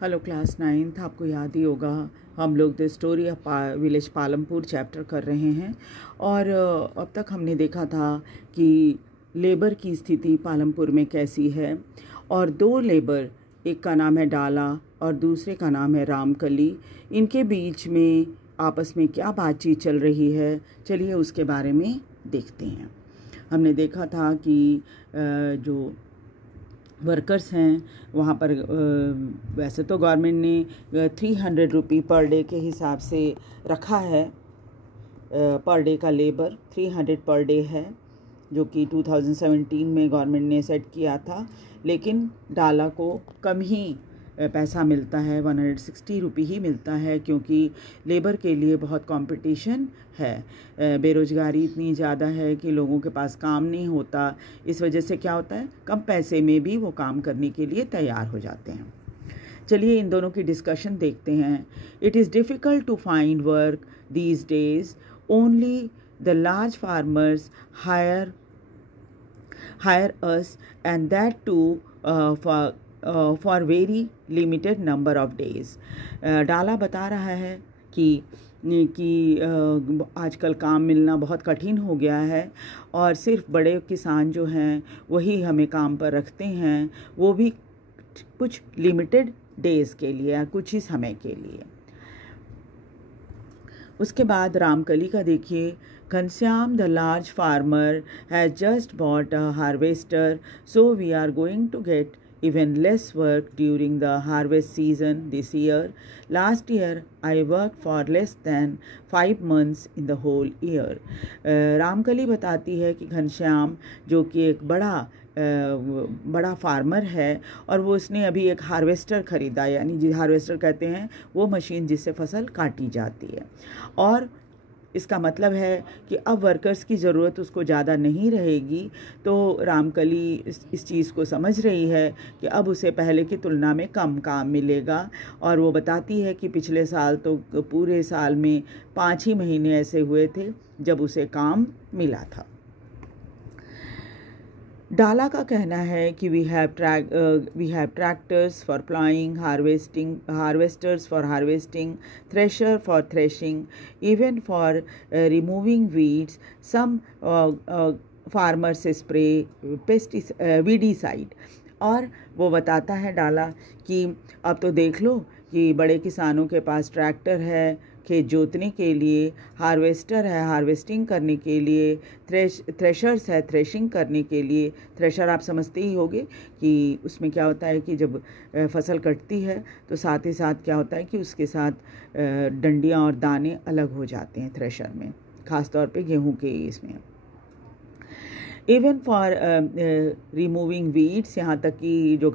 Hello class 9th। आपको याद ही होगा हम लोग the story of village Palampur chapter कर रहे हैं और अब तक हमने देखा था कि लेबर की स्थिति पालमपुर में कैसी है और दो लेबर, एक का नाम है डाला और दूसरे का नाम है रामकली, इनके बीच में आपस में क्या बातचीत चल रही है, चलिए उसके बारे में देखते हैं। हमने देखा था कि जो वर्कर्स हैं वहाँ पर वैसे तो गवर्नमेंट ने 300 रुपये पर डे के हिसाब से रखा है। पर डे का लेबर 300 पर डे है, जो कि 2017 में गवर्नमेंट ने सेट किया था, लेकिन डाला को कम ही पैसा मिलता है, 160 रुपये ही मिलता है, क्योंकि लेबर के लिए बहुत कंपटीशन है। बेरोज़गारी इतनी ज़्यादा है कि लोगों के पास काम नहीं होता। इस वजह से क्या होता है, कम पैसे में भी वो काम करने के लिए तैयार हो जाते हैं। चलिए इन दोनों की डिस्कशन देखते हैं। It is difficult to find work these days, only the large farmers hire us, and that too for very limited number of days. डाला बता रहा है कि आजकल काम मिलना बहुत कठिन हो गया है और सिर्फ बड़े किसान जो हैं वही हमें काम पर रखते हैं, वो भी कुछ लिमिटेड डेज़ के लिए, कुछ ही समय के लिए। उसके बाद रामकली का देखिए, Ghanshyam the large farmer has just bought a harvester, so we are going to get even less work during the harvest season this year. Last year I worked for less than 5 months in the whole year. Ramkali बताती है कि घनश्याम जो कि एक बड़ा farmer है और वो उसने अभी एक हार्वेस्टर ख़रीदा, यानी जो हार्वेस्टर कहते हैं वो मशीन जिससे फसल काटी जाती है, और इसका मतलब है कि अब वर्कर्स की ज़रूरत उसको ज़्यादा नहीं रहेगी। तो रामकली इस चीज़ को समझ रही है कि अब उसे पहले की तुलना में कम काम मिलेगा, और वो बताती है कि पिछले साल तो पूरे साल में 5 ही महीने ऐसे हुए थे जब उसे काम मिला था। डाला का कहना है कि we have tractors for ploughing, harvesters for harvesting, thresher for threshing, even for removing weeds, some farmers spray weedicide. और वो बताता है डाला कि अब तो देख लो कि बड़े किसानों के पास ट्रैक्टर है खेत जोतने के लिए, हार्वेस्टर है हार्वेस्टिंग करने के लिए, थ्रेशर्स है थ्रेशिंग करने के लिए। थ्रेशर आप समझते ही होंगे कि उसमें क्या होता है कि जब फसल कटती है तो साथ ही साथ क्या होता है कि उसके साथ डंडियाँ और दाने अलग हो जाते हैं थ्रेशर में, ख़ास तौर पे गेहूं के इसमें। इवन फॉर रिमूविंग वीड्स, यहाँ तक कि जो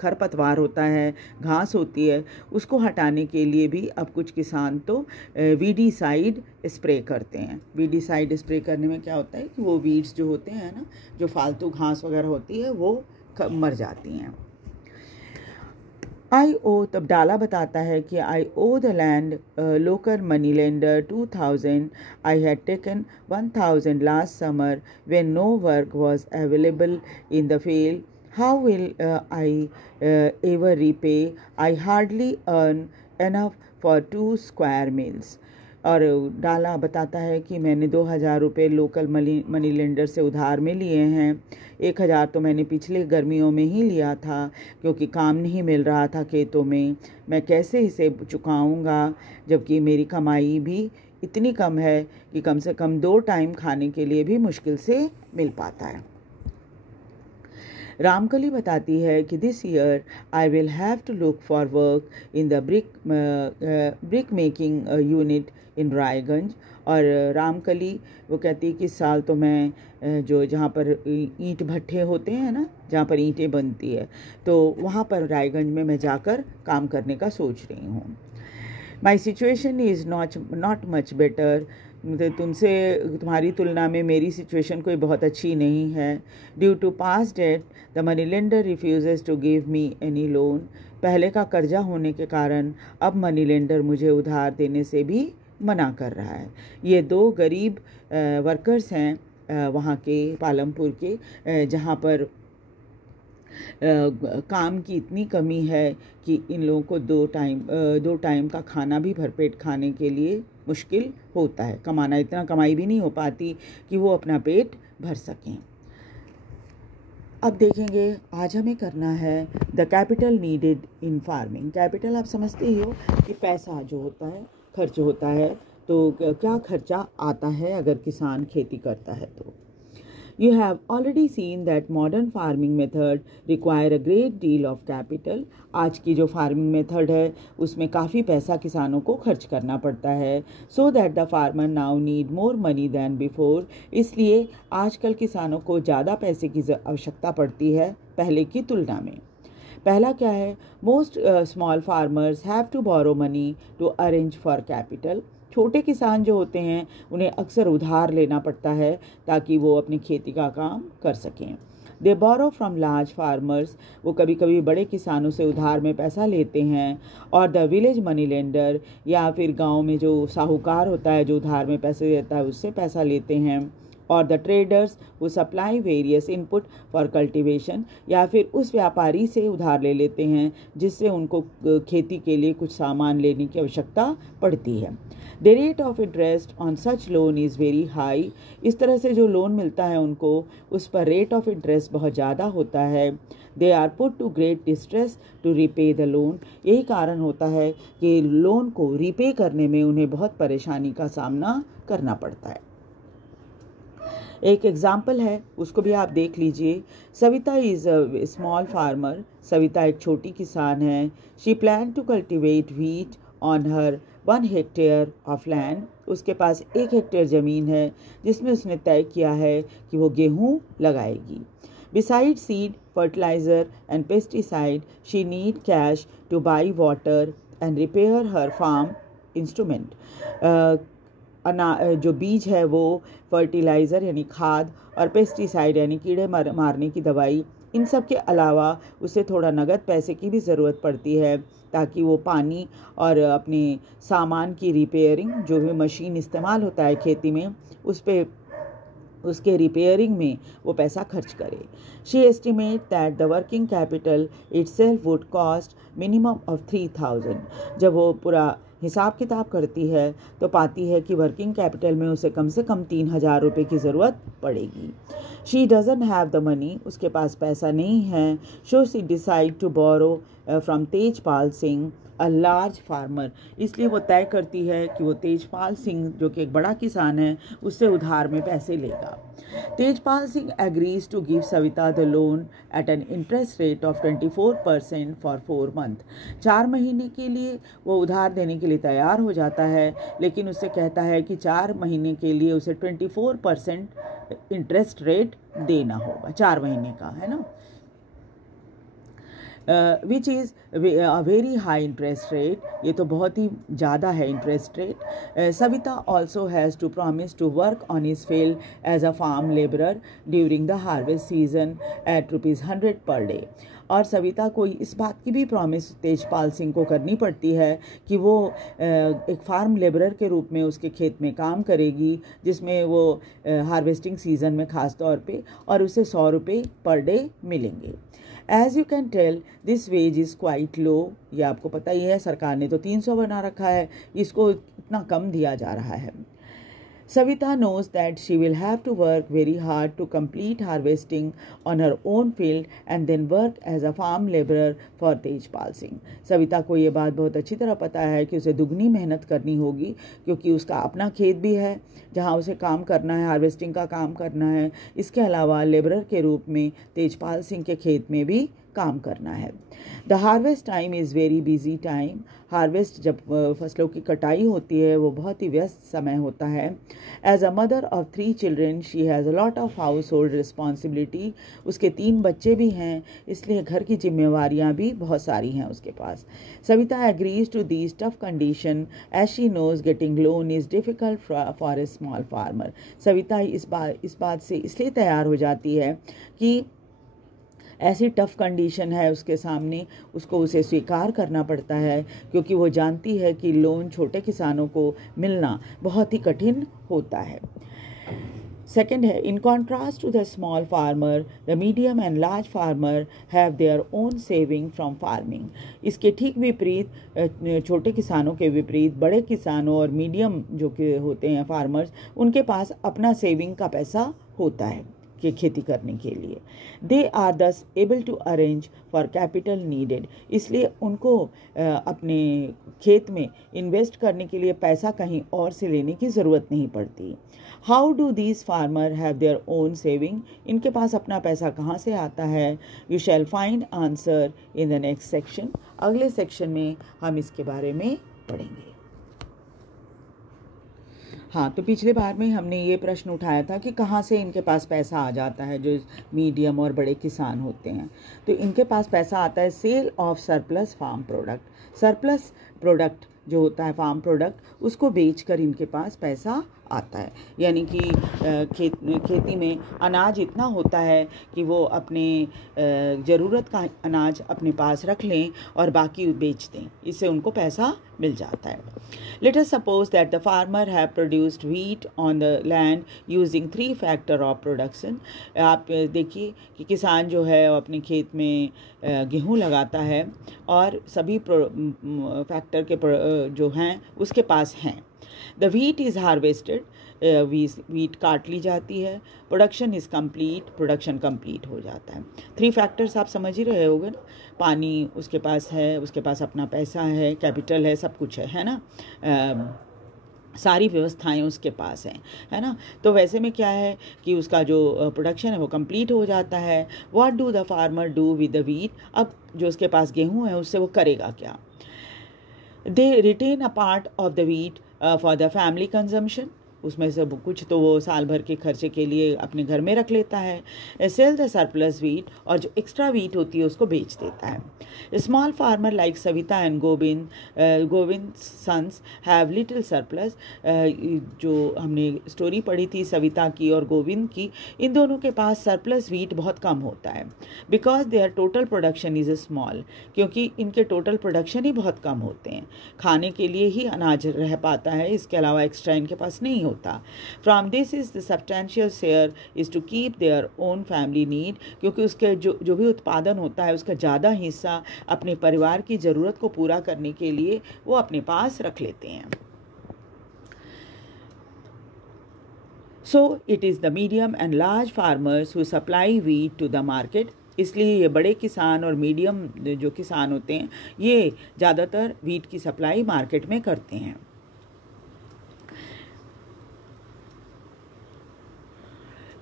खरपतवार होता है, घास होती है, उसको हटाने के लिए भी अब कुछ किसान तो वीडीसाइड स्प्रे करते हैं। वीडीसाइड स्प्रे करने में क्या होता है कि वो वीड्स जो होते हैं ना, जो फालतू घास वगैरह होती है, वो मर जाती हैं। तब डाला बताता है कि I owe the land local money lender 2000, I had taken 1000 last summer when no work was available in the field, how will I ever repay, I hardly earn enough for 2 square meals. और डाला बताता है कि मैंने 2000 रुपये local money lender से उधार में लिए हैं। 1000 तो मैंने पिछले गर्मियों में ही लिया था, क्योंकि काम नहीं मिल रहा था खेतों में। मैं कैसे इसे चुकाऊंगा, जबकि मेरी कमाई भी इतनी कम है कि कम से कम 2 टाइम खाने के लिए भी मुश्किल से मिल पाता है। रामकली बताती है कि this year I will have to look for work in the brick making unit in Raiganj. और रामकली वो कहती है कि इस साल तो मैं जहाँ पर ईंट भट्ठे होते हैं ना, जहाँ पर ईंटें बनती है, तो वहाँ पर रायगंज में मैं जाकर काम करने का सोच रही हूँ। My situation is not much better, तुम्हारी तुलना में मेरी सिचुएशन कोई बहुत अच्छी नहीं है। Due to past debt the money lender refuses to give me any loan, पहले का कर्जा होने के कारण अब मनी लेंडर मुझे उधार देने से भी मना कर रहा है। ये 2 गरीब वर्कर्स हैं वहाँ के पालमपुर के, जहाँ पर काम की इतनी कमी है कि इन लोगों को दो टाइम का खाना भी भरपेट खाने के लिए मुश्किल होता है। कमाना, इतना कमाई भी नहीं हो पाती कि वो अपना पेट भर सकें। अब देखेंगे आज हमें करना है the capital needed in farming. Capital आप समझते ही हो कि पैसा जो होता है, खर्च होता है, तो क्या खर्चा आता है अगर किसान खेती करता है तो। You have already seen that modern farming method require a great deal of capital. आज की जो फार्मिंग मेथड है उसमें काफ़ी पैसा किसानों को खर्च करना पड़ता है। So that the farmer now need more money than before. इसलिए आजकल किसानों को ज़्यादा पैसे की आवश्यकता पड़ती है पहले की तुलना में। पहला क्या है? Most small farmers have to borrow money to arrange for capital. छोटे किसान जो होते हैं उन्हें अक्सर उधार लेना पड़ता है ताकि वो अपनी खेती का काम कर सकें। दे बोरो फ्रॉम लार्ज फार्मर्स, वो कभी कभी बड़े किसानों से उधार में पैसा लेते हैं, और द विलेज मनी लेंडर, या फिर गांव में जो साहूकार होता है जो उधार में पैसे देता है उससे पैसा लेते हैं, और द ट्रेडर्स वो supply various input for cultivation, या फिर उस व्यापारी से उधार ले लेते हैं जिससे उनको खेती के लिए कुछ सामान लेने की आवश्यकता पड़ती है। The rate of interest on such loan is very high. इस तरह से जो लोन मिलता है उनको उस पर रेट ऑफ इंटरेस्ट बहुत ज़्यादा होता है। They are put to great distress to repay the loan. यही कारण होता है कि लोन को रिपे करने में उन्हें बहुत परेशानी का सामना करना पड़ता है। एक एग्जाम्पल है, उसको भी आप देख लीजिए। Savita is a small farmer. Savita एक छोटी किसान है। She plan to cultivate wheat on her 1 hectare of land. उसके पास 1 हेक्टेयर ज़मीन है जिसमें उसने तय किया है कि वो गेहूँ लगाएगी। Beside seed, fertiliser and pesticide, she need cash to buy water and repair her farm instrument. जो बीज है वो फर्टिलाइज़र यानी खाद और पेस्टिसाइड यानी कीड़े मारने की दवाई, इन सब के अलावा उसे थोड़ा नगद पैसे की भी ज़रूरत पड़ती है ताकि वो पानी और अपने सामान की रिपेयरिंग, जो भी मशीन इस्तेमाल होता है खेती में, उसके रिपेयरिंग में वो पैसा खर्च करे। She estimate that the working capital itself would cost minimum of 3000। जब वो पूरा हिसाब किताब करती है तो पाती है कि वर्किंग कैपिटल में उसे कम से कम 3000 रुपये की ज़रूरत पड़ेगी। She doesn't have the money, उसके पास पैसा नहीं है। So she decide to borrow from Tejpal Singh, a large farmer. इसलिए वो तय करती है कि वो तेजपाल सिंह जो कि एक बड़ा किसान है उससे उधार में पैसे लेगा। Tejpal Singh agrees to give Savita the loan at an interest rate of 24% for 4 month. 4 महीने के लिए वो उधार देने के लिए तैयार हो जाता है, लेकिन उससे कहता है कि 4 महीने के लिए उसे 24% इंटरेस्ट रेट देना होगा, 4 महीने का, है ना। Which is a very high interest rate. ये तो बहुत ही ज़्यादा है interest rate. Savita also has to promise to work on his field as a farm labourer during the harvest season at ₹100 per day. और सविता को इस बात की भी प्रॉमिस तेजपाल सिंह को करनी पड़ती है कि वो एक फार्म लेबरर के रूप में उसके खेत में काम करेगी, जिसमें वो हार्वेस्टिंग सीज़न में ख़ास तौर पे, और उसे 100 रुपये पर डे मिलेंगे। As you can tell this wage is quite low. ये आपको पता ही है, सरकार ने तो 300 बना रखा है, इसको इतना कम दिया जा रहा है। Savita knows that she will have to work very hard to complete harvesting on her own field and then work as a farm laborer for Tejpal Singh. Savita को ये बात बहुत अच्छी तरह पता है कि उसे दुगनी मेहनत करनी होगी, क्योंकि उसका अपना खेत भी है जहाँ उसे काम करना है, हार्वेस्टिंग का काम करना है। इसके अलावा लेबरर के रूप में तेजपाल सिंह के खेत में भी काम करना है। The harvest time is very busy time. Harvest जब फसलों की कटाई होती है वो बहुत ही व्यस्त समय होता है। As a mother of 3 children she has a lot of household responsibility. उसके 3 बच्चे भी हैं, इसलिए घर की जिम्मेवारियां भी बहुत सारी हैं उसके पास। Savita agrees to these tough condition as she knows getting loan is difficult for a small farmer. Savita इस बात से इसलिए तैयार हो जाती है कि ऐसी टफ़ कंडीशन है उसके सामने, उसको उसे स्वीकार करना पड़ता है, क्योंकि वो जानती है कि लोन छोटे किसानों को मिलना बहुत ही कठिन होता है। सेकेंड है, in contrast to the small farmer the medium and large farmer have their own saving from farming. इसके ठीक विपरीत, छोटे किसानों के विपरीत बड़े किसानों और मीडियम जो कि होते हैं फार्मर्स, उनके पास अपना सेविंग का पैसा होता है कि खेती करने के लिए। They are thus able to arrange for capital needed, इसलिए उनको अपने खेत में इन्वेस्ट करने के लिए पैसा कहीं और से लेने की ज़रूरत नहीं पड़ती। How do these farmer have their own saving, इनके पास अपना पैसा कहाँ से आता है? You shall find answer in the next section. अगले सेक्शन में हम इसके बारे में पढ़ेंगे। हाँ, तो पिछले बार में हमने ये प्रश्न उठाया था कि कहाँ से इनके पास पैसा आ जाता है, जो मीडियम और बड़े किसान होते हैं। तो इनके पास पैसा आता है sale of surplus farm product. Surplus product जो होता है फार्म प्रोडक्ट, उसको बेचकर इनके पास पैसा आता है। यानी कि खेती में अनाज इतना होता है कि वो अपने ज़रूरत का अनाज अपने पास रख लें और बाकी बेच दें, इससे उनको पैसा मिल जाता है। Let us suppose that the farmer have produced wheat on the land using 3 factor of production. आप देखिए कि किसान जो है अपने खेत में गेहूँ लगाता है और सभी फैक्टर के जो हैं उसके पास हैं। The wheat is harvested, wheat काट ली जाती है। Production is complete, production complete हो जाता है। 3 फैक्टर्स आप समझ ही रहे होंगे ना, पानी उसके पास है, उसके पास अपना पैसा है, कैपिटल है, सब कुछ है ना, सारी व्यवस्थाएं उसके पास हैं, है ना। तो वैसे में क्या है कि उसका जो प्रोडक्शन है वो कंप्लीट हो जाता है। What do the farmer do with the wheat, अब जो उसके पास गेहूँ है उससे वो करेगा क्या? They retain a part of the wheat for the family consumption, उसमें से कुछ तो वो साल भर के खर्चे के लिए अपने घर में रख लेता है। सेल द सरप्लस व्हीट, और जो एक्स्ट्रा व्हीट होती है उसको बेच देता है। Small farmer like Savita and Govind sons have little surplus. जो हमने स्टोरी पढ़ी थी सविता की और गोविंद की, इन दोनों के पास सरप्लस व्हीट बहुत कम होता है। Because their total production is small, क्योंकि इनके टोटल प्रोडक्शन ही बहुत कम होते हैं। खाने के लिए ही अनाज रह पाता है, इसके अलावा एक्स्ट्रा इनके पास नहीं होता। From this is the substantial share is to keep their own family need, क्योंकि उसके जो भी उत्पादन होता है उसका ज़्यादा हिस्सा अपने परिवार की ज़रूरत को पूरा करने के लिए वो अपने पास रख लेते हैं। So it is the medium and large farmers who supply wheat to the market. इसलिए ये बड़े किसान और मीडियम जो किसान होते हैं ये ज़्यादातर व्हीट की सप्लाई मार्केट में करते हैं।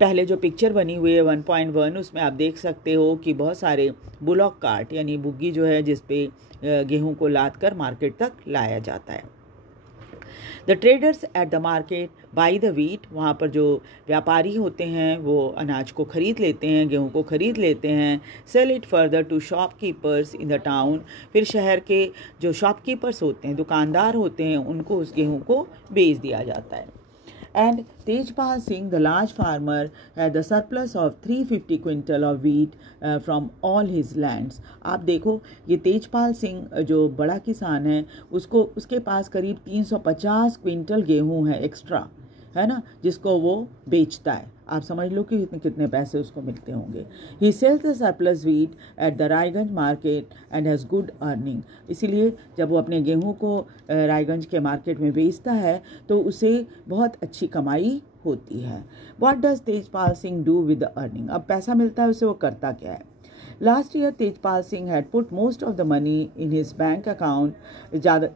पहले जो पिक्चर बनी हुई है 1.1, उसमें आप देख सकते हो कि बहुत सारे बुलॉक कार्ट यानी बुग्गी जो है जिस पे गेहूं को लाद कर मार्केट तक लाया जाता है। The traders at the market by the wheat, वहाँ पर जो व्यापारी होते हैं वो अनाज को खरीद लेते हैं, गेहूं को खरीद लेते हैं। Sell it further to shopkeepers in the town, फिर शहर के जो शॉपकीपर्स होते हैं, दुकानदार होते हैं, उनको उस गेहूं को बेच दिया जाता है। And Tejpal Singh, the large farmer, had the surplus of 350 quintal of wheat from all his lands. आप देखो ये तेजपाल सिंह जो बड़ा किसान है उसके पास करीब 350 क्विंटल गेहूं है एक्स्ट्रा, है ना, जिसको वो बेचता है। आप समझ लो कि कितने पैसे उसको मिलते होंगे। He sells the surplus wheat at the Raiganj market and has good earning. इसीलिए जब वो अपने गेहूं को रायगंज के मार्केट में बेचता है तो उसे बहुत अच्छी कमाई होती है। What does Tejpal Singh do with the earning, अब पैसा मिलता है उसे वो करता क्या है? Last year Tejpal Singh had put most of the money in his bank account,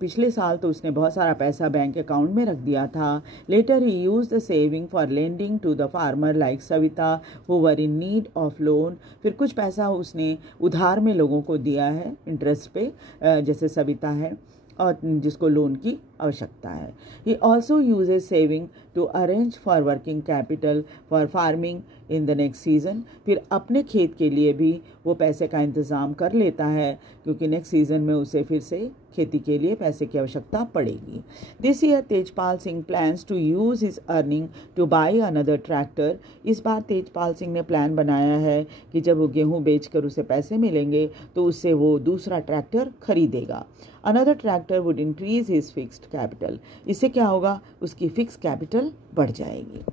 पिछले साल तो उसने बहुत सारा पैसा बैंक अकाउंट में रख दिया था। Later he use the saving for lending to the farmer like Savita who were in need of loan, फिर कुछ पैसा उसने उधार में लोगों को दिया है इंटरेस्ट पे, जैसे सविता है और जिसको लोन की आवश्यकता है। He also uses saving to arrange for working capital for farming in the next season, फिर अपने खेत के लिए भी वो पैसे का इंतज़ाम कर लेता है क्योंकि नेक्स्ट सीजन में उसे फिर से खेती के लिए पैसे की आवश्यकता पड़ेगी। This year Tejpal Singh plans to use his earning to buy another tractor, इस बार तेजपाल सिंह ने प्लान बनाया है कि जब वो गेहूँ बेचकर उसे पैसे मिलेंगे तो उससे वो दूसरा ट्रैक्टर खरीदेगा। Another tractor would increase his fixed capital, इससे क्या होगा, उसकी फिक्स कैपिटल बढ़ जाएगी।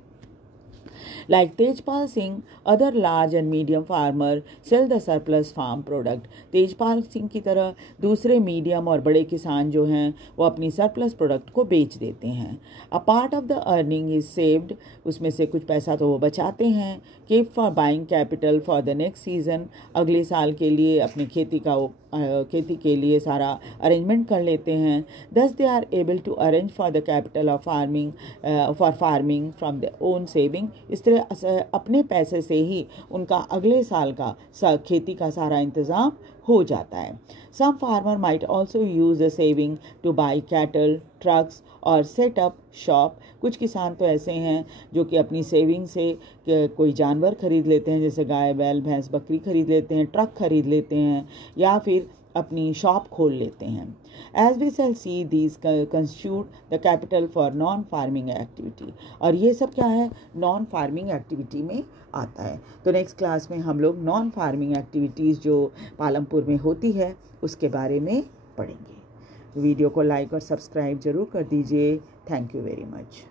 Like Tejpal Singh, other large and medium farmer sell the surplus farm product. Tejpal Singh की तरह दूसरे मीडियम और बड़े किसान जो हैं वो अपनी सरप्लस प्रोडक्ट को बेच देते हैं. अ part of the earning is saved, उसमें से कुछ पैसा तो वो बचाते हैं. Keep for buying capital for the next season, अगले साल के लिए अपनी खेती के लिए सारा अरेंजमेंट कर लेते हैं. Thus they are able to arrange for the capital of farming from the own saving. इस तरह अपने पैसे से ही उनका अगले साल का खेती का सारा इंतज़ाम हो जाता है. Some farmer might also use the saving to buy cattle, trucks और सेटअप शॉप. कुछ किसान तो ऐसे हैं जो कि अपनी सेविंग से कोई जानवर खरीद लेते हैं, जैसे गाय, बैल, भैंस, बकरी खरीद लेते हैं, ट्रक खरीद लेते हैं या फिर अपनी शॉप खोल लेते हैं. As we shall see, these constitute the capital for non-farming activity. और ये सब क्या है, नॉन फार्मिंग एक्टिविटी में आता है. तो नेक्स्ट क्लास में हम लोग नॉन फार्मिंग एक्टिविटीज़ जो पालमपुर में होती है उसके बारे में पढ़ेंगे. वीडियो को लाइक और सब्सक्राइब जरूर कर दीजिए. Thank you very much.